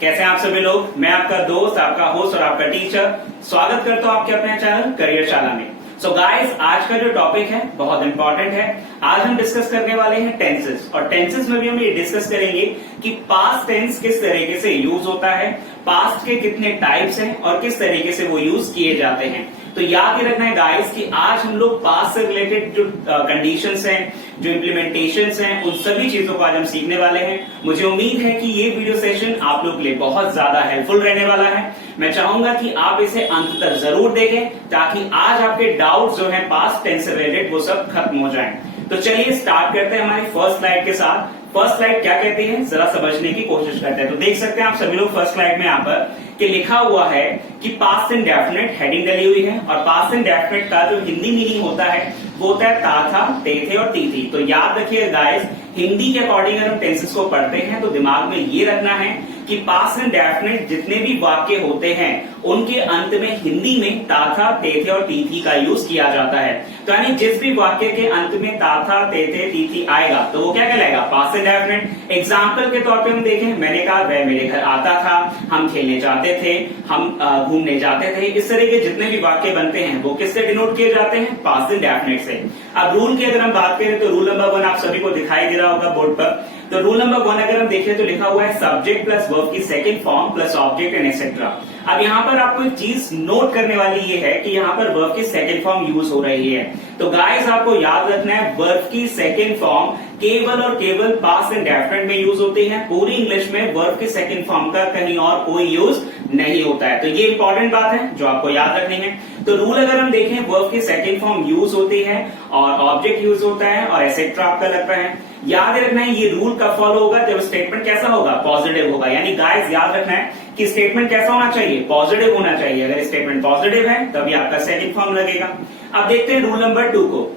कैसे हैं आप सभी लोग। मैं आपका दोस्त, आपका होस्ट और आपका टीचर स्वागत करता हूं आपके अपने चैनल करियर शाला में। सो गाइस, आज का जो टॉपिक है बहुत इंपॉर्टेंट है। आज हम डिस्कस करने वाले हैं टेंसेस, और टेंसेस में भी हम ये डिस्कस करेंगे कि पास्ट टेंस किस तरीके से यूज होता है, पास्ट के कितने टाइप्स हैं और किस तरीके से वो यूज किए जाते हैं। तो याद ही रखना है गाइस कि आज हम लोग पास्ट से रिलेटेड जो कंडीशंस हैं, जो इम्प्लीमेंटेशंस हैं, उन सभी चीजों को आज हम सीखने वाले हैं। मुझे उम्मीद है कि ये वीडियो सेशन आप लोग के लिए बहुत ज्यादा हेल्पफुल रहने वाला है। मैं चाहूंगा कि आप इसे अंत तक जरूर देखें ताकि आज आपके डाउट्स जो है पास्ट टेंस से रिलेटेड वो सब खत्म हो जाएं। तो चलिए स्टार्ट करते हैं हमारी फर्स्ट स्लाइड के साथ। फर्स्ट स्लाइड क्या कहती है जरा समझने की कोशिश करते हैं। तो देख सकते हैं आप सभी लोग फर्स्ट स्लाइड में यहाँ पर कि लिखा हुआ है कि पास्ट इंडेफिनिट हेडिंग डली हुई है, और पास्ट इंडेफिनिट का जो हिंदी मीनिंग होता है वो होता है था था, थे थे और ती थी। तो याद रखिए गाइस, हिंदी के अकॉर्डिंग अगर हम टेंसेस को पढ़ते हैं तो दिमाग में ये रखना है कि पास्ट इंडेफिनिट जितने भी वाक्य होते हैं उनके अंत में हिंदी में ता था, थे थे और ती थी का यूज किया जाता है। तो यानी जिस भी वाक्य के अंत में ता था, थे थे, ती थी आएगा तो वो क्या कहलाएगा, पास्ट इंडेफिनिट। एग्जाम्पल के तौर पे हम देखें, मैंने कहा वह मेरे घर आता था, हम खेलने जाते थे, हम घूमने जाते थे। इस तरह के जितने भी वाक्य बनते हैं वो किससे डिनोट किए जाते हैं, पास्ट इंडेफिनिट से। अब रूल की अगर हम बात करें तो रूल नंबर 1 आप सभी को दिखाई दे रहा होगा बोर्ड पर। तो रूल नंबर 1 अगर हम देखें तो लिखा हुआ है सब्जेक्ट प्लस वर्ब की second form plus object and etcetera. अब यहाँ पर आपको एक चीज नोट करने वाली ये है कि यहाँ पर वर्ब की सेकंड फॉर्म यूज हो रही है। तो गाइस आपको याद रखना है वर्ब की सेकंड फॉर्म केवल और केवल पास्ट इंडेफिनिट में यूज होती है। पूरी इंग्लिश में वर्ब की सेकंड फॉर्म का कहीं और कोई यूज नहीं होता है। तो ये इंपॉर्टेंट बात है जो आपको याद रखनी है। तो रूल अगर हम देखें, वर्ब की सेकंड फॉर्म यूज होती है और ऑब्जेक्ट यूज होता है और एक्सेट्रा आपका लगता है। याद रखना है ये रूल कब फॉलो होगा, जब स्टेटमेंट कैसा होगा, पॉजिटिव होगा। यानी गाइस याद रखना है कि स्टेटमेंट कैसा होना चाहिए, पॉजिटिव होना चाहिए। अगर स्टेटमेंट पॉजिटिव है तभी आपका सेकंड फॉर्म लगेगा। अब देखते हैं रूल नंबर 2 को।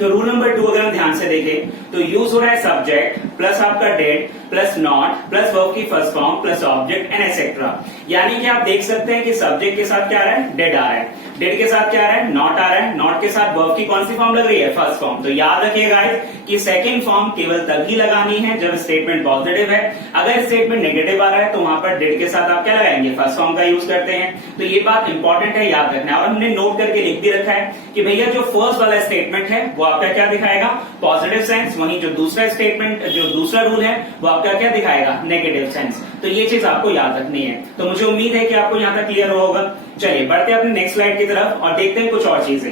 तो रूल नंबर 2 अगर हम ध्यान से देखें तो यूज हो रहा है सब्जेक्ट प्लस आपका did plus not plus verb की first form plus object and etcetera. यानी कि आप देख सकते हैं कि सब्जेक्ट के साथ क्या आ रहा है, डेड आ रहा है, डेड के साथ क्या आ रहा है, नॉट आ रहा है, नॉट के साथ वर्ब की कौन सी फॉर्म लग रही है, फर्स्ट फॉर्म। तो याद रखिएगा गाइस कि सेकंड फॉर्म केवल तभी लगानी है जब स्टेटमेंट पॉजिटिव है। अगर स्टेटमेंट नेगेटिव आ रहा है तो वहां पर डेड के साथ आप क्या लगाएंगे, फर्स्ट फॉर्म का यूज करते हैं। तो ये बात इंपॉर्टेंट है, याद रखना है। और हमने नोट करके लिख भी रखा है कि भैया जो फर्स्ट वाला स्टेटमेंट है वो आपका क्या दिखाएगा, पॉजिटिव सेंस, वहीं जो दूसरा स्टेटमेंट जो दूसरा रूल है वो आपका क्या दिखाएगा, नेगेटिव सेंस। तो ये चीज आपको याद रखनी है। तो मुझे उम्मीद है कि आपको यहाँ तक क्लियर होगा। चलिए बढ़ते हैं अपने नेक्स्ट स्लाइड की तरफ और देखते हैं कुछ और चीजें।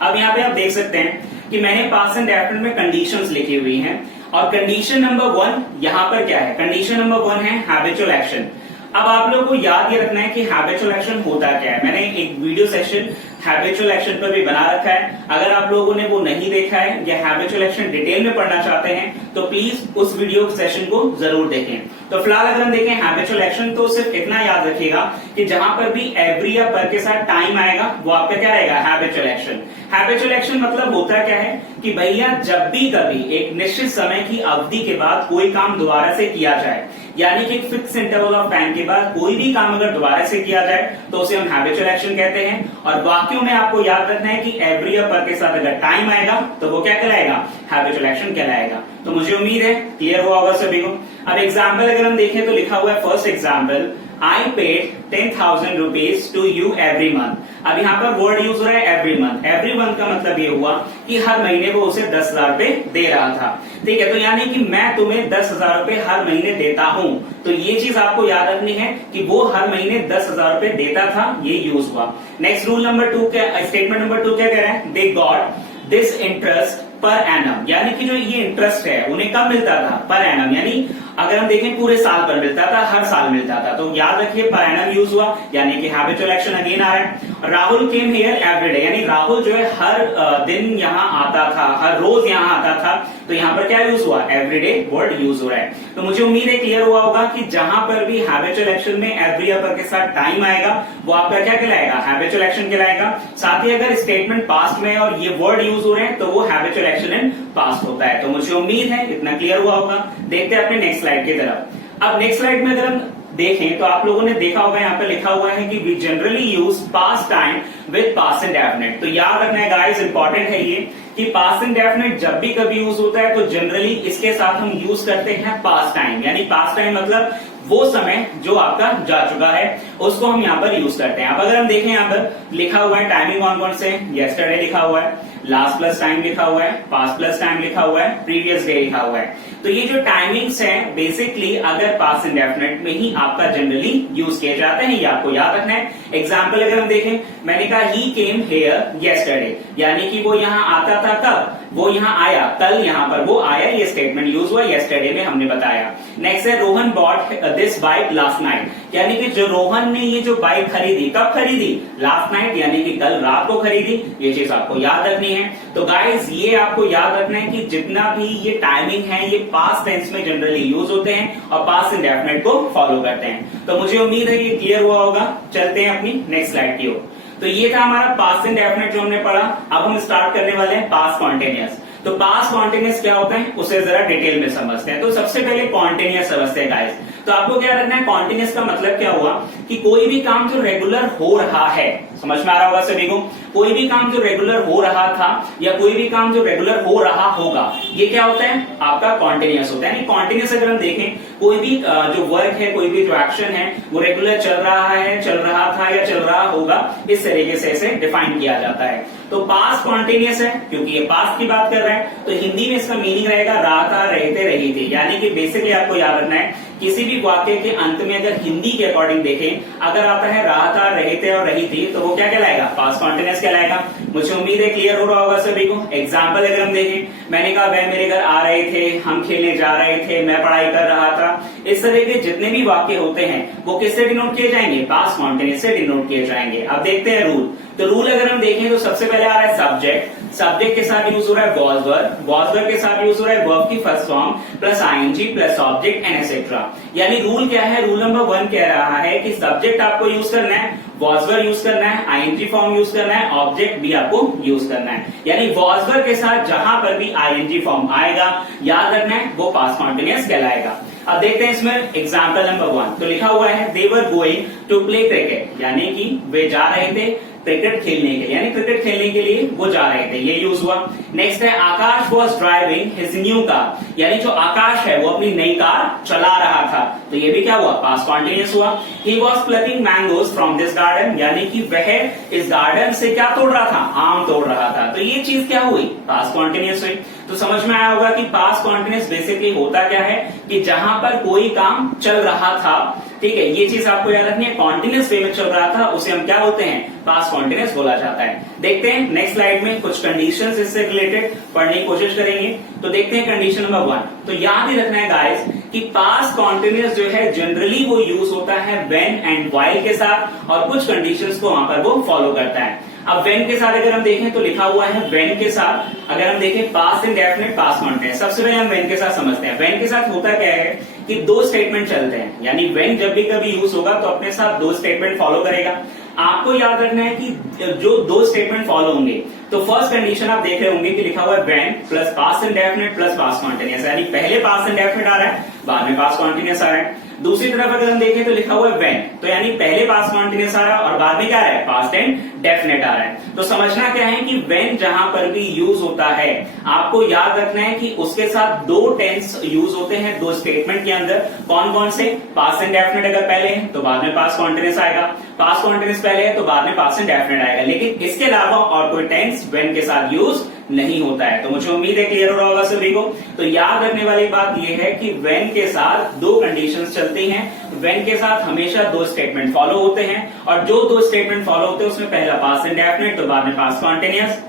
अब यहाँ पे आप देख सकते हैं कि मैंने पास्ट इंडेफिनिट में कंडीशंस लिखी हुई हैं, और कंडीशन नंबर 1 यहाँ पर क्या है, कंडीशन नंबर 1 है हैबिचुअल एक्शन। अब आप लोगों को याद ये रखना है कि हैबिचुअल एक्शन होता क्या है। मैंने एक वीडियो सेशन हैबिचुअल एक्शन पर भी बना रखा है। अगर आप लोगों ने वो नहीं देखा है या हैबिचुअल एक्शन डिटेल में पढ़ना चाहते हैं तो प्लीज उस वीडियो सेशन को जरूर देखें। तो फिलहाल अगर हम देखें हैबिचुअल एक्शन, तो सिर्फ इतना याद रखिएगा कि जहां पर भी एवरी या पर के साथ टाइम आएगा वो आपका क्या रहेगा, हैबिचुअल एक्शन। हैबिचुअल एक्शन मतलब होता क्या है कि भैया जब भी कभी एक निश्चित समय की अवधि के बाद कोई काम दोबारा से किया जाए, यानी कि एक फिक्स इंटरवल ऑफ टाइम के बाद कोई भी काम अगर दोबारा से किया जाए तो उसे हम हैबिचुअल एक्शन कहते हैं। और वाक्यों में आपको याद रखना है कि एवरी या पर के साथ अगर टाइम आएगा तो वो क्या कहलाएगा, हैबिचुअल एक्शन कहलाएगा। तो मुझे उम्मीद है क्लियर हुआ होगा सभी को। अब एग्जाम्पल अगर हम देखें तो लिखा हुआ है first example, I paid 10,000 rupees to you every month। अब यहाँ पर वर्ड यूज हो रहा है एवरी मंथ। एवरी मंथ का मतलब ये हुआ कि हर महीने वो उसे 10,000 रुपए दे रहा था। ठीक है, तो यानी कि मैं तुम्हें 10,000 रुपए हर महीने देता हूं। तो ये चीज आपको याद रखनी है कि वो हर महीने 10,000 रुपए देता था, ये यूज हुआ। नेक्स्ट रूल नंबर 2 क्या, स्टेटमेंट नंबर 2 क्या कह रहे हैं, they got this interest per annum. यानी कि जो ये इंटरेस्ट है उन्हें कब मिलता था, पर एनम। यानी अगर हम देखें पूरे साल पर मिलता था, हर साल मिलता था। तो याद रखिए पर एनम यूज हुआ, यानी कि हैबिचुअल एक्शन अगेन आ रहा है। राहुल केम हियर एवरीडे, यानी राहुल जो है हर दिन यहाँ आता था, हर रोज यहाँ आता था। तो यहाँ पर क्या यूज हुआ, एवरीडे वर्ड यूज हो रहा है। तो मुझे उम्मीद है क्लियर हुआ होगा कि जहां पर भी हैबिचुअल एक्शन में एवरी या पर के साथ टाइम आएगा वो आपका क्या कहलाएगा, हैबिचुअल एक्शन कहलाएगा। साथ ही अगर स्टेटमेंट पास्ट में और ये वर्ड यूज हो रहे हैं तो वो हैबिचुअल एक्शन इन पास्ट होता है। तो मुझे उम्मीद है इतना क्लियर हुआ होगा। देखते हैं अपने नेक्स्ट स्लाइड की तरफ। अब नेक्स्ट स्लाइड में अगर हम देखें तो आप लोगों ने देखा होगा यहाँ पे लिखा हुआ है कि we generally use past time with past indefinite. तो याद रखना है गाइस, इंपॉर्टेंट है ये कि पास्ट इंडेफिनिट जब भी कभी यूज होता है तो जनरली इसके साथ हम यूज करते हैं पास्ट टाइम। यानी पास्ट टाइम मतलब वो समय जो आपका जा चुका है उसको हम यहाँ पर यूज करते हैं। अब अगर हम देखें यहाँ पर लिखा हुआ है टाइमिंग कौन कौन से, यस्टरडे लिखा हुआ है, लास्ट प्लस टाइम लिखा हुआ है, पास्ट प्लस टाइम लिखा हुआ है, प्रीवियस डे लिखा हुआ है। तो ये जो टाइमिंग्स हैं बेसिकली अगर पास्ट इंडेफिनिट में ही आपका जनरली यूज किए जाते हैं, ये आपको याद रखना है। एग्जाम्पल अगर हम देखें, मैंने कहा ही केम हेयर यस्टरडे, यानी कि वो यहाँ आता था कब, वो यहाँ आया कल, यहाँ पर वो आया, ये स्टेटमेंट यूज हुआ यस्टरडे में हमने बताया। नेक्स्ट है Rohan bought this bike last night, यानी कि जो रोहन ने ये जो बाइक खरीदी कब खरीदी, लास्ट नाइट, यानी कि कल रात को खरीदी। ये चीज आपको याद रखनी है। तो गाइस ये आपको याद रखना है कि जितना भी ये टाइमिंग है ये पास्ट टेंस में जनरली यूज होते हैं और पास्ट इंडेफिनिट को फॉलो करते हैं। तो मुझे उम्मीद है ये क्लियर हुआ होगा। चलते हैं अपनी नेक्स्ट स्लाइड की ओर। तो ये था हमारा पास्ट इंडेफिनिट जो हमने पढ़ा। अब हम स्टार्ट करने वाले हैं पास्ट कॉन्टिन्यूअस। तो पास्ट कॉन्टिन्यूअस क्या होता है उसे जरा डिटेल में समझते हैं। तो सबसे पहले कॉन्टिन्यूअस समझते हैं गाइस। तो आपको क्या रखना है, कॉन्टिन्यूअस का मतलब क्या हुआ कि कोई भी काम जो रेगुलर हो रहा है, समझ में आ रहा होगा सभी को, कोई भी काम जो रेगुलर हो रहा था या कोई भी काम जो रेगुलर हो रहा होगा, ये क्या होता है आपका कॉन्टिन्यूअस होता है। यानी कॉन्टिन्यूअस अगर हम देखें, कोई भी जो वर्क है, कोई भी जो एक्शन है वो रेगुलर चल रहा है, चल रहा था या चल रहा होगा, इस तरीके से इसे डिफाइन किया जाता है। तो पास्ट कॉन्टिन्यूअस है क्योंकि ये पास्ट की बात कर रहे हैं। तो हिंदी में इसका मीनिंग रहेगा रहा था, रहते, रही थी। यानी कि बेसिकली आपको याद रखना है किसी भी वाक्य के अंत में अगर हिंदी के अकॉर्डिंग देखें, अगर आता है रहा था, रहते और रही थी, तो वो क्या कहलाएगा, पास्ट कॉन्टिन्यूअस कहलाएगा। मुझे उम्मीद है क्लियर हो रहा होगा सभी को। एग्जाम्पल अगर हम देखें, मैंने कहा वह मेरे घर आ रहे थे, हम खेलने जा रहे थे, मैं पढ़ाई कर रहा था। इस तरह के जितने भी वाक्य होते हैं वो किससे डिनोट किए जाएंगे, पास्ट कॉन्टिन्यूअस से डिनोट किए जाएंगे। अब देखते हैं रूल। तो रूल अगर हम देखें तो सबसे पहले आ रहा है सब्जेक्ट, सब्जेक्ट के साथ यूज हो रहा है वॉज वर्ब, वॉज वर्ब के साथ यूज हो रहा है वर्ब की first form plus ING plus object and etcetera. यानी रूल क्या है, रूल नंबर 1 कह रहा है कि सब्जेक्ट आपको यूज करना है, वॉज वर्ब यूज करना है, आईएनजी फॉर्म यूज करना है, ऑब्जेक्ट भी आपको यूज करना है। यानी वॉज वर्ब के साथ जहां पर भी आईएनजी फॉर्म आएगा, याद रखना है वो पास्ट कॉन्टिन्यूअस कहलाएगा। अब देखते हैं इसमें एग्जाम्पल नंबर 1। तो लिखा हुआ है they were going to play cricket, यानी कि वे जा रहे थे क्रिकेट खेलने के लिए, यानी क्रिकेट खेलने के लिए वो जा रहे थे, ये यूज हुआ। नेक्स्ट है Akash was driving his new car, यानी जो आकाश है वो अपनी नई कार चला रहा था, तो ये भी क्या हुआ, पास्ट कॉन्टिन्यूअस हुआ। He was plucking mangoes from this garden, यानी कि वह इस गार्डन से क्या तोड़ रहा था, आम तोड़ रहा था, तो ये चीज क्या हुई, पास्ट कॉन्टिन्यूअस हुई। तो समझ में आया होगा कि पास्ट कॉन्टिन्यूअस बेसिकली होता क्या है कि जहां पर कोई काम चल रहा था, ठीक है, ये चीज आपको याद रखनी है, कॉन्टिन्यूअस वे में चल रहा था उसे हम क्या बोलते हैं, पास्ट कॉन्टिन्यूअस बोला जाता है। देखते हैं नेक्स्ट स्लाइड में कुछ कंडीशंस इससे रिलेटेड पढ़ने की कोशिश करेंगे। तो देखते हैं कंडीशन नंबर 1। तो याद ही रखना है गाइस कि पास्ट कॉन्टिन्यूअस जो है जनरली वो यूज होता है व्हेन एंड व्हाइल के साथ, और कुछ कंडीशंस को वहां पर वो फॉलो करता है। अब व्हेन के साथ अगर हम देखें तो लिखा हुआ है व्हेन के साथ अगर हम देखें पास्ट इंडेफिनिट, पास्ट कॉन्टिन्यूअस। सबसे पहले हम व्हेन के साथ समझते हैं। व्हेन के साथ होता क्या है कि दो स्टेटमेंट चलते हैं, यानी व्हेन जब भी कभी यूज होगा तो अपने साथ दो स्टेटमेंट फॉलो करेगा। आपको याद रखना है कि जो दो स्टेटमेंट फॉलो होंगे, तो फर्स्ट कंडीशन आप देख रहे होंगे कि लिखा हुआ है when plus past indefinite plus past continuous, यानी पहले पास्ट इंडेफिनिट आ रहा है, बाद में पास्ट कॉन्टिन्यूअस आ रहा है। दूसरी तरफ अगर हम देखें तो लिखा हुआ है व्हेन, तो यानी पहले पास्ट कॉन्टिन्यूअस आ रहा है और बाद में क्या आ रहा है, पास्ट एंड डेफिनेट आ रहा है। तो समझना क्या है कि व्हेन जहां पर भी यूज होता है, आपको याद रखना है कि उसके साथ दो टेंस यूज होते हैं दो स्टेटमेंट के अंदर। कौन कौन से, पास्ट एंड डेफिनेट अगर पहले है तो बाद में पास्ट कॉन्टिन्यूअस आएगा, पास्ट कॉन्टिन्यूअस पहले है तो बाद में पास्ट एंड डेफिनेट आएगा, लेकिन इसके अलावा और कोई टेंस व्हेन के साथ यूज नहीं होता है। तो मुझे उम्मीद है क्लियर हो रहा होगा सभी को। तो याद रखने वाली बात यह है कि व्हेन के साथ दो कंडीशंस चलती हैं, व्हेन के साथ हमेशा दो स्टेटमेंट फॉलो होते हैं, और जो दो स्टेटमेंट फॉलो होते हैं उसमें पहला पास्ट इंडेफिनिट तो बाद में पास्ट कॉन्टिन्यूअस,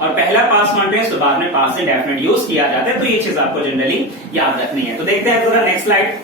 और पहला पास्ट कॉन्टिन्यूअस तो बाद में पास्ट इंडेफिनिट यूज किया जाता है। तो ये चीज आपको जनरली याद रखनी है। तो देखते हैं थोड़ा नेक्स्ट स्लाइड।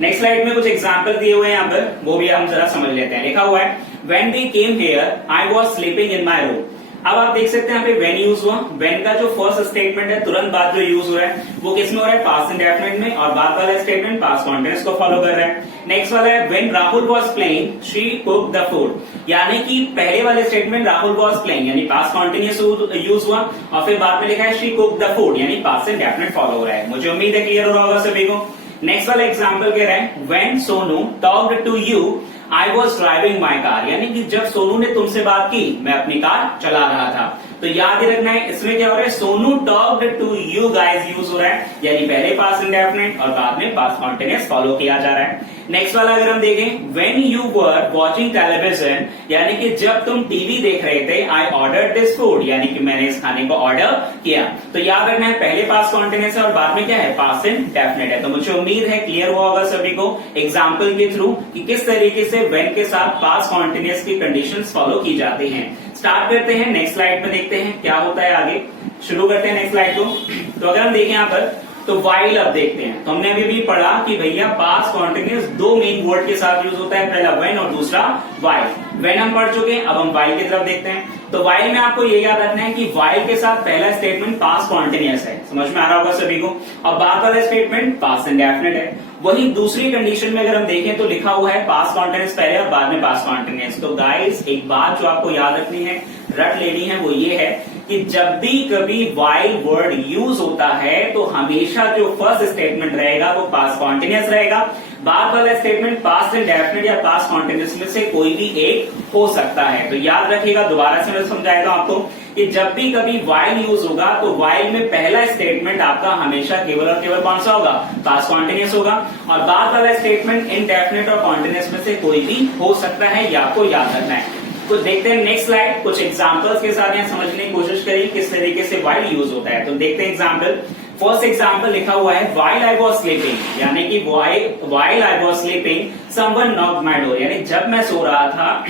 नेक्स्ट स्लाइड में कुछ एग्जाम्पल दिए हुए हैं यहाँ पर, वो भी हम जरा समझ लेते हैं। लिखा हुआ है when we came here I was sleeping in my room. अब आप देख सकते हैं यहाँ पे व्हेन यूज हुआ, व्हेन का जो फर्स्ट स्टेटमेंट है तुरंत बाद जो यूज हो रहा है वो किसमें हो रहा है, पास्ट इंडेफिनिट में, और बाद वाला स्टेटमेंट पास्ट कॉन्टिन्यूअस को फॉलो कर रहा है। नेक्स्ट वाला है when Rahul was playing she cooked the food, यानी कि पहले वाले स्टेटमेंट राहुल वाज प्लेइंग यानी पास्ट कॉन्टिन्यूअस यूज हुआ, और फिर बाद में लिखा है शी कुक्ड द फूड यानी पास्ट इंडेफिनिट फॉलो हो रहा है। मुझे उम्मीद है क्लियर हो रहा होगा सभी को। नेक्स्ट वाला एग्जाम्पल कह रहा है when Sonu talked to you I was driving my car, यानी कि जब सोनू ने तुमसे बात की मैं अपनी कार चला रहा था। तो याद ही रखना है इसमें क्या हो रहा है, Sonu talked to you guys use हो रहा है, यानी पहले पास्ट इंडेफिनिट और बाद में पास्ट कॉन्टिन्यूअस फॉलो किया जा रहा है। नेक्स्ट वाला अगर हम देखें, when you were watching television, यानी कि जब तुम टीवी देख रहे थे, आई ऑर्डर दिस फूड, यानी कि मैंने इस खाने को ऑर्डर किया। तो याद रखना है पहले पास्ट कॉन्टिन्यूअस है और बाद में क्या है, पास्ट इंडेफिनिट है। तो मुझे उम्मीद है क्लियर हुआ होगा सभी को एग्जाम्पल के थ्रू कि किस तरीके से व्हेन के साथ पास्ट कॉन्टिन्यूअस की कंडीशंस फॉलो की जाती हैं। स्टार्ट करते हैं, नेक्स्ट स्लाइड में देखते हैं क्या होता है आगे। शुरू करते हैं नेक्स्ट स्लाइड को। तो अगर हम देखें यहाँ पर, तो वाइल अब देखते हैं। तो हमने अभी भी पढ़ा कि भैया पास्ट कॉन्टिन्यूअस दो मेन वर्ड के साथ यूज होता है, पहला व्हेन और दूसरा वाइल। व्हेन हम पढ़ चुके हैं, अब हम वाइल की तरफ देखते हैं। तो वाइल में आपको ये याद रखना है कि वाइल के साथ पहला स्टेटमेंट पास्ट कॉन्टिन्यूअस है, समझ में आ रहा होगा सभी को, और बाद वाला स्टेटमेंट पास्ट इंडेफिनिट है। वही दूसरी कंडीशन में अगर हम देखें तो लिखा हुआ है पास्ट कॉन्टिन्यूअस पहले और बाद में पास्ट कॉन्टिन्यूअस। तो गाइस एक बात जो आपको याद रखनी है, रट लेनी है, वो ये है कि जब भी कभी वाइल वर्ड यूज होता है तो हमेशा जो फर्स्ट स्टेटमेंट रहेगा वो पास्ट कॉन्टिन्यूअस रहेगा, बाद वाला स्टेटमेंट पास्ट इंडेफिनिट या पास्ट कॉन्टिन्यूअस में से कोई भी एक हो सकता है। तो याद रखिएगा, दोबारा से मैं समझाता हूं आपको कि जब भी कभी वाइल यूज होगा तो वाइल में पहला स्टेटमेंट आपका हमेशा केवल और केवल कौन सा होगा, पास्ट कॉन्टिन्यूअस होगा, और बाद वाला स्टेटमेंट इंडेफिनिट और कॉन्टिन्यूअस में से कोई भी हो सकता है, ये आपको याद रखना है। तो देखते हैं नेक्स्ट स्लाइड, कुछ एग्जांपल्स के साथ यहाँ समझने की कोशिश करें किस तरीके से वाइल यूज होता है। तो देखते हैं एग्जांपल। फर्स्ट एग्जांपल लिखा हुआ है व्हाइल आई वाज स्लीपिंग, यानी कि while I was sleeping someone knocked my door, यानी जब मैं सो रहा था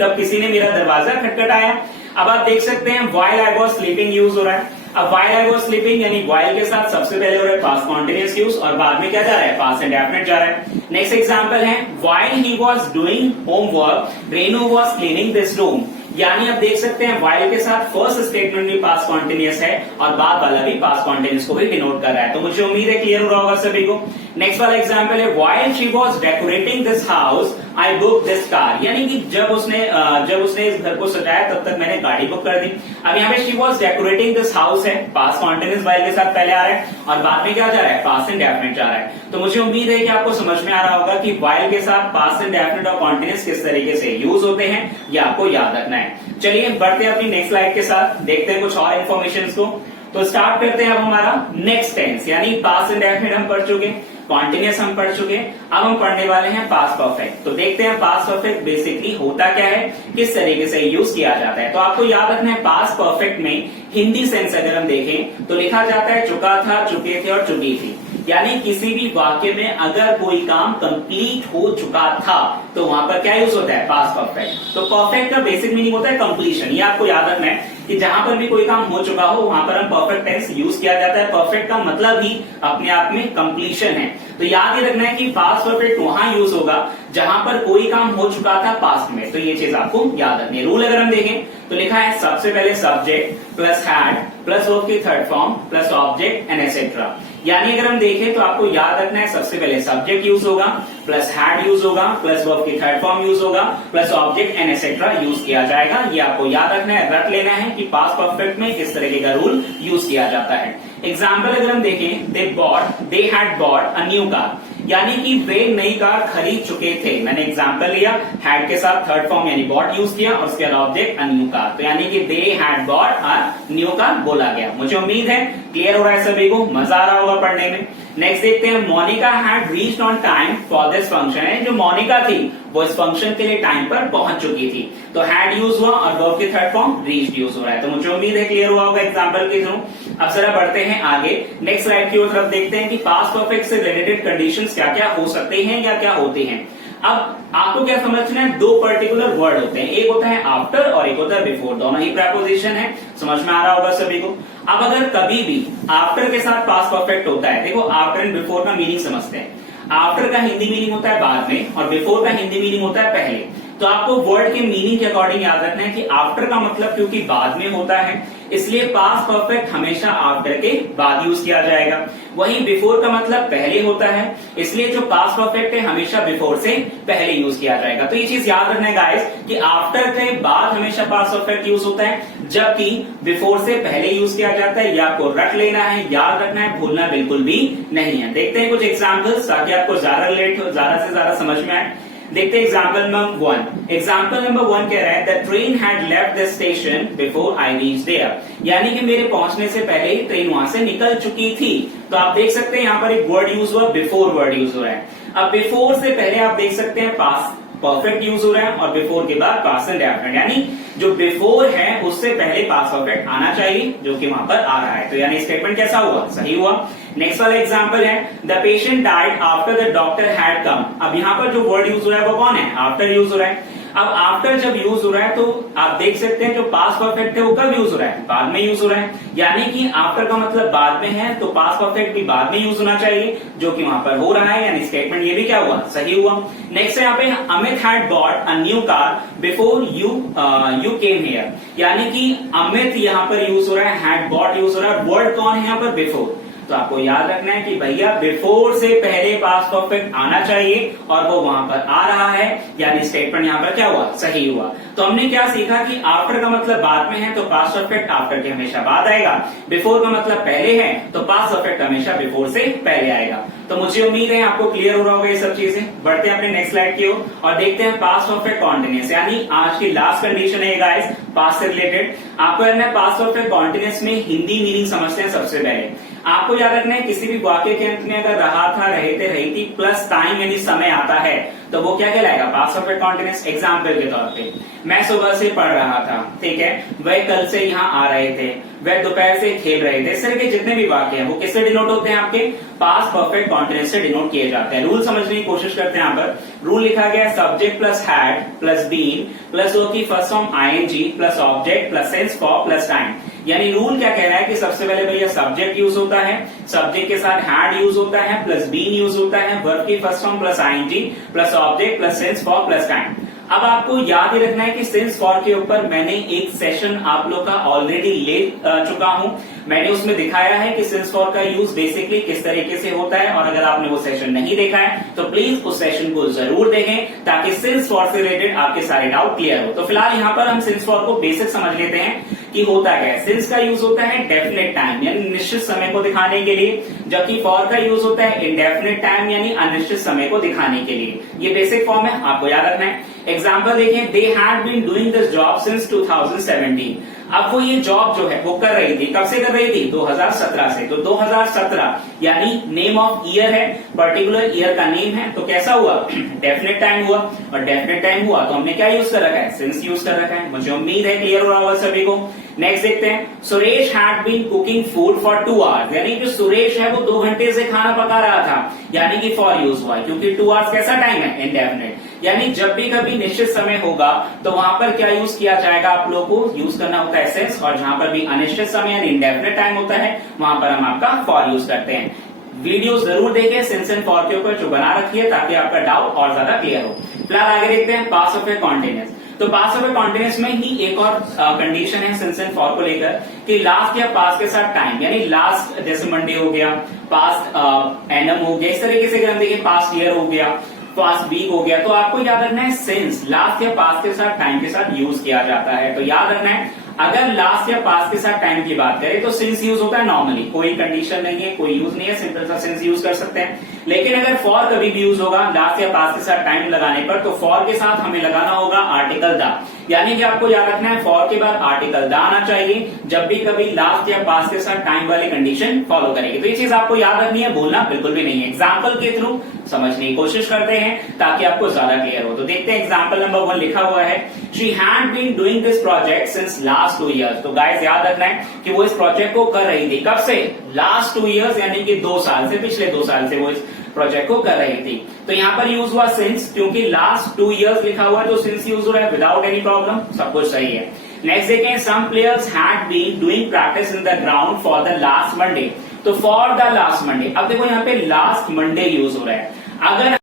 तब किसी ने मेरा दरवाजा खटखटाया। अब आप देख सकते हैं while I was sleeping use हो रहा है। अब व्हाइल आई वाज स्लीपिंग यानी व्हाइल के साथ सबसे पहले हो रहा है पास्ट कॉन्टिन्यूअस यूज और बाद में क्या जा रहा है, पास्ट इंडेफिनिट जा रहा है। नेक्स्ट एग्जांपल है while he was doing homework Renu was cleaning this room, यानी आप देख सकते हैं व्हाइल के साथ फर्स्ट स्टेटमेंट भी पास्ट कॉन्टिन्यूअस है और बाद वाला भी पास्ट कॉन्टिन्यूअस को भी डिनोट कर रहा है। तो मुझे उम्मीद है क्लियर हो रहा होगा सभी को। नेक्स्ट वाला एग्जांपल है while she was decorating this house I book this car, यानी कि जब उसने इस घर को सजाया तब तक मैंने गाड़ी बुक कर दी। अब यहाँ पे she was decorating this house है, पास्ट कॉन्टिन्यूअस व्हाइल के साथ पहले आ रहा है और बाद में क्या जा रहा है, पास्ट इंडेफिनिट जा रहा है। तो मुझे उम्मीद है कि आपको समझ में आ रहा होगा कि व्हाइल के साथ पास्ट इंडेफिनिट और कॉन्टिन्यूअस किस तरीके से यूज होते हैं, ये आपको याद रखना है। चलिए बढ़ते हैं अपनी नेक्स्ट स्लाइड के साथ, देखते हैं कुछ और इन्फॉर्मेशन को। तो स्टार्ट करते हैं अब हमारा नेक्स्ट टेंस, यानी पास्ट इंडेफिनिट हम पढ़ चुके, कॉन्टिन्यूअस हम पढ़ चुके, अब हम पढ़ने वाले हैं पास्ट परफेक्ट। तो देखते हैं पास्ट परफेक्ट बेसिकली होता क्या है, किस तरीके से यूज किया जाता है। तो आपको याद रखना है पास्ट परफेक्ट में हिंदी सेंस अगर हम देखें तो लिखा जाता है चुका था, चुके थे और चुकी थी, यानी किसी भी वाक्य में अगर कोई काम कंप्लीट हो चुका था तो वहां पर क्या यूज होता है, पास्ट परफेक्ट। तो परफेक्ट का बेसिक मीनिंग होता है कंप्लीशन, ये आपको याद रखना है कि जहां पर भी कोई काम हो चुका हो वहां पर हम परफेक्ट टेंस यूज किया जाता है। परफेक्ट का मतलब ही अपने आप में कंप्लीशन है। तो याद ही रखना है कि पास्ट परफेक्ट वहां यूज होगा जहां पर कोई काम हो चुका था पास्ट में, तो ये चीज आपको याद रखनी है। रूल अगर हम देखें तो लिखा है सबसे पहले subject plus had plus verb की third form plus object and etcetera, यानी अगर हम देखें तो आपको याद रखना है सबसे पहले सब्जेक्ट यूज होगा प्लस हैड यूज होगा प्लस वर्ब की थर्ड फॉर्म यूज होगा plus object and etcetera use किया जाएगा। ये आपको याद रखना है, रट लेना है कि पास्ट परफेक्ट में किस तरीके का रूल यूज किया जाता है। एग्जाम्पल अगर हम देखें, they had bought a new car, यानी कि वे नई कार खरीद चुके थे। मैंने एग्जाम्पल लिया, हैड के साथ थर्ड फॉर्म यानी बॉट यूज किया और उसके बाद ऑब्जेक्ट अ न्यू कार, तो यानी कि they had bought a new car बोला गया। मुझे उम्मीद है क्लियर हो रहा है सभी को, मजा आ रहा होगा पढ़ने में। नेक्स्ट देखते हैं Monika had reached on time for this function, है जो मोनिका थी वो इस फंक्शन के लिए टाइम पर पहुंच चुकी थी। तो हैड यूज हुआ और वर्ब की थर्ड फॉर्म रीच्ड यूज हो रहा है। तो मुझे उम्मीद है क्लियर हुआ होगा एग्जांपल के थ्रू। अब जरा बढ़ते हैं आगे, नेक्स्ट स्लाइड की तरफ देखते हैं कि पास्ट परफेक्ट से रिलेटेड कंडीशंस क्या क्या हो सकते हैं या क्या होते हैं। अब आपको क्या समझना है, दो पर्टिकुलर वर्ड होते हैं, एक होता है आफ्टर और एक होता है बिफोर, दोनों ही प्रेपोजिशन है, समझ में आ रहा होगा सभी को। अब अगर कभी भी आफ्टर के साथ पास्ट परफेक्ट होता है, देखो आफ्टर एंड बिफोर का मीनिंग समझते हैं। आफ्टर का हिंदी मीनिंग होता है बाद में और बिफोर का हिंदी मीनिंग होता है पहले। तो आपको वर्ड के मीनिंग के अकॉर्डिंग याद रखना है कि आफ्टर का मतलब क्योंकि बाद में होता है इसलिए पास्ट परफेक्ट हमेशा आफ्टर के बाद यूज किया जाएगा। वहीं बिफोर का मतलब पहले होता है इसलिए जो पास्ट परफेक्ट है हमेशा बिफोर से पहले यूज किया जाएगा। तो ये चीज याद रखना है गाइस कि आफ्टर के बाद हमेशा पास्ट परफेक्ट यूज होता है जबकि बिफोर से पहले यूज किया जाता है। ये आपको रख लेना है, याद रखना है, भूलना बिल्कुल भी नहीं है। देखते हैं कुछ एग्जाम्पल्स ताकि आपको ज्यादा से ज्यादा समझ में आए। देखते हैं एग्जाम्पल नंबर 1। एग्जाम्पल नंबर 1 कह रहा है the train had left the station before I reach there, यानी कि मेरे पहुंचने से पहले ही ट्रेन वहां से निकल चुकी थी। तो आप देख सकते हैं यहाँ पर एक वर्ड यूज हुआ, बिफोर वर्ड यूज हो रहा है। अब बिफोर से पहले आप देख सकते हैं पास्ट परफेक्ट यूज हो रहा है और बिफोर के बाद पास्ट एंड डेफिनेट, यानी जो बिफोर है उससे पहले पास्ट परफेक्ट आना चाहिए, जो कि वहां पर आ रहा है। तो यानी स्टेटमेंट कैसा हुआ, सही हुआ। नेक्स्ट वाला एग्जांपल है the patient died after the doctor had come. अब यहाँ पर जो वर्ड यूज हो रहा है वो कौन है, आफ्टर यूज हो रहा है। अब आफ्टर जब यूज हो रहा है तो आप देख सकते हैं जो पास्ट परफेक्ट है वो कब यूज हो रहा है, बाद में यूज हो रहा है। यानी कि आफ्टर का मतलब बाद में है, तो पास्ट परफेक्ट भी बाद में यूज होना चाहिए, जो कि वहां पर हो रहा है, यानी स्टेटमेंट ये भी क्या हुआ, सही हुआ। नेक्स्ट है यहाँ पे Amit had bought a new car before you came here, यानी कि अमित यहाँ पर यूज हो रहा है, हैड बॉट यूज हो रहा है। वर्ड कौन है यहाँ पर, बिफोर। तो आपको याद रखना है कि भैया बिफोर से पहले पास्ट परफेक्ट आना चाहिए और वो वहां पर आ रहा है, यानी स्टेटमेंट यहाँ पर क्या हुआ, सही हुआ। तो हमने क्या सीखा कि आफ्टर का मतलब बाद में है तो पास्ट परफेक्ट आफ्टर के हमेशा बाद आएगा, बिफोर का मतलब पहले है तो पास्ट परफेक्ट हमेशा बिफोर से पहले आएगा। तो मुझे उम्मीद है आपको क्लियर हो रहा होगा ये सब चीजें। बढ़ते हैं अपने नेक्स्ट स्लाइड की ओर और देखते हैं पास्ट परफेक्ट कॉन्टिन्यूअस, यानी आज की लास्ट कंडीशन है गाइस पास्ट से रिलेटेड। आपको करना है पास्ट परफेक्ट कॉन्टिन्यूअस में हिंदी मीनिंग समझते हैं। सबसे पहले आपको याद रखना है किसी भी वाक्य के अंत में अगर रहा था, रहे थे, रही थी प्लस टाइम यानी समय आता है तो वो क्या कहलाएगा, पास्ट परफेक्ट कॉन्टिन्यूअस। एग्जाम्पल के तौर पे मैं सुबह से पढ़ रहा था, ठीक है, वह कल से यहाँ आ रहे थे, वह दोपहर से खेल रहे थे। इस तरह के जितने भी वाक्य हैं वो किससे डिनोट होते हैं, आपके पास्ट परफेक्ट कॉन्टिन्यूअस से डिनोट किए जाते हैं। रूल समझने की कोशिश करते हैं। यहाँ पर रूल लिखा गया subject plus had plus been plus वो की first form ING plus object plus since for plus time. यानी रूल क्या कह रहा है कि सबसे पहले भैया सब्जेक्ट यूज होता है, सब्जेक्ट के साथ हैड यूज होता है, प्लस बीन यूज होता है, वर्ब की first form plus ING plus object plus since for plus time. अब आपको याद ही रखना है कि सिंस फॉर के ऊपर मैंने एक सेशन आप लोग का ऑलरेडी ले चुका हूं। मैंने उसमें दिखाया है कि सिंस फॉर का यूज बेसिकली किस तरीके से होता है, और अगर आपने वो सेशन नहीं देखा है तो प्लीज उस सेशन को जरूर देखें ताकि सिंस फॉर से रिलेटेड आपके सारे डाउट क्लियर हो। तो फिलहाल यहाँ पर हम सिंस फॉर को बेसिक समझ लेते हैं कि होता क्या है। सिंस का यूज होता है डेफिनेट टाइम यानी निश्चित समय को दिखाने के लिए, जबकि फॉर का यूज होता है इंडेफिनेट टाइम यानी अनिश्चित समय को दिखाने के लिए। ये बेसिक फॉर्म है, आपको याद रखना है। एग्जाम्पल देखें, they had been doing this job since 2017। अब वो ये जॉब जो है वो कर रही थी, कब से कर रही थी, 2017 से। तो 2017 यानी नेम ऑफ ईयर है, पर्टिकुलर ईयर का नेम है, तो कैसा हुआ, डेफिनेट टाइम हुआ। और डेफिनेट टाइम हुआ तो हमने क्या यूज कर रखा है, सिंस यूज कर रखा है। मुझे उम्मीद है क्लियर हो रहा होगा सभी को। नेक्स्ट देखते हैं, Suresh had been cooking food for 2 hours, यानी कि सुरेश है वो 2 घंटे से खाना पका रहा था, यानी कि फॉर यूज हुआ, क्योंकि 2 आवर्स कैसा टाइम है, इंडेफिनेट। यानी जब भी कभी निश्चित समय होगा तो वहां पर क्या यूज किया जाएगा, आप लोग को यूज करना होता है सिंस, और जहां पर भी अनिश्चित समय यानी इंडेफिनेट टाइम होता है वहां पर हम आपका फॉर यूज करते हैं। वीडियो जरूर देखें सिंस एंड फॉर के ऊपर जो बना रखी है, ताकि आपका डाउट और ज्यादा क्लियर हो। फिलहाल आगे देखते हैं पास्ट ऑफ ए कॉन्टिन्यूअस। तो पास्ट ऑफ ए कॉन्टिन्यूअस में ही एक और कंडीशन है सिंस एंड फॉर को लेकर कि लास्ट या पास्ट के साथ टाइम, यानी लास्ट जैसे मंडे हो गया, पास्ट एनम हो गया, इस तरीके से अगर हम देखें पास्ट ईयर हो गया, पास्ट वीक हो गया, तो आपको याद रखना है सिंस लास्ट या पास्ट के साथ टाइम के साथ यूज किया जाता है। तो याद रखना है अगर लास्ट या पास्ट के साथ टाइम की बात करें तो सिंस यूज होता है नॉर्मली, कोई कंडीशन नहीं है, कोई यूज नहीं है, सिंपल सा सिंस यूज कर सकते हैं। लेकिन अगर फॉर कभी भी यूज होगा लास्ट या पास्ट के साथ टाइम लगाने पर, तो फॉर के साथ हमें लगाना होगा आर्टिकल द, यानी कि आपको याद रखना है फॉर के बाद आर्टिकल द आना चाहिए जब भी कभी लास्ट या पास्ट के साथ टाइम वाली कंडीशन फॉलो करेगी। तो ये चीज आपको याद रखनी है, भूलना बिल्कुल भी नहीं है। एग्जाम्पल के थ्रू समझने की कोशिश करते हैं ताकि आपको ज्यादा क्लियर हो। तो देखते हैं एग्जाम्पल नंबर 1 लिखा हुआ है, she had been doing this project since last 2 years। तो गाइस याद रखना है कि वो इस प्रोजेक्ट को कर रही थी, कब से, लास्ट 2 years यानी कि 2 साल से, पिछले 2 साल से वो इस प्रोजेक्ट को कर रही थी। तो यहाँ पर यूज हुआ सिंस, क्योंकि लास्ट 2 years लिखा हुआ है तो सिंस यूज हो रहा है विदाउट एनी प्रॉब्लम, सब कुछ सही है। नेक्स्ट देखें, some players had been doing practice in the ground for the last Monday. तो फॉर द लास्ट मंडे, अब देखो यहाँ पे लास्ट मंडे यूज हो रहा है। अगर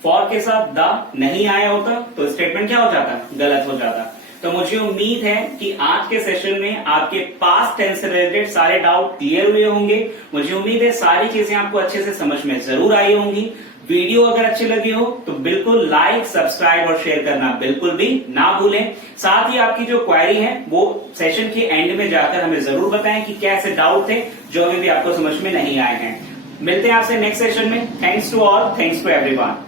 फॉर के साथ द नहीं आया होता तो स्टेटमेंट क्या हो जाता, गलत हो जाता। तो मुझे उम्मीद है कि आज के सेशन में आपके पास्ट टेंस से रिलेटेड सारे डाउट क्लियर हुए होंगे। मुझे उम्मीद है सारी चीजें आपको अच्छे से समझ में जरूर आई होंगी। वीडियो अगर अच्छी लगी हो तो बिल्कुल लाइक, सब्सक्राइब और शेयर करना बिल्कुल भी ना भूलें। साथ ही आपकी जो क्वेरी है वो सेशन के एंड में जाकर हमें जरूर बताएं कि कैसे डाउट थे जो अभी भी आपको समझ में नहीं आए हैं। मिलते हैं आपसे नेक्स्ट सेशन में। Thanks to all, thanks to everyone.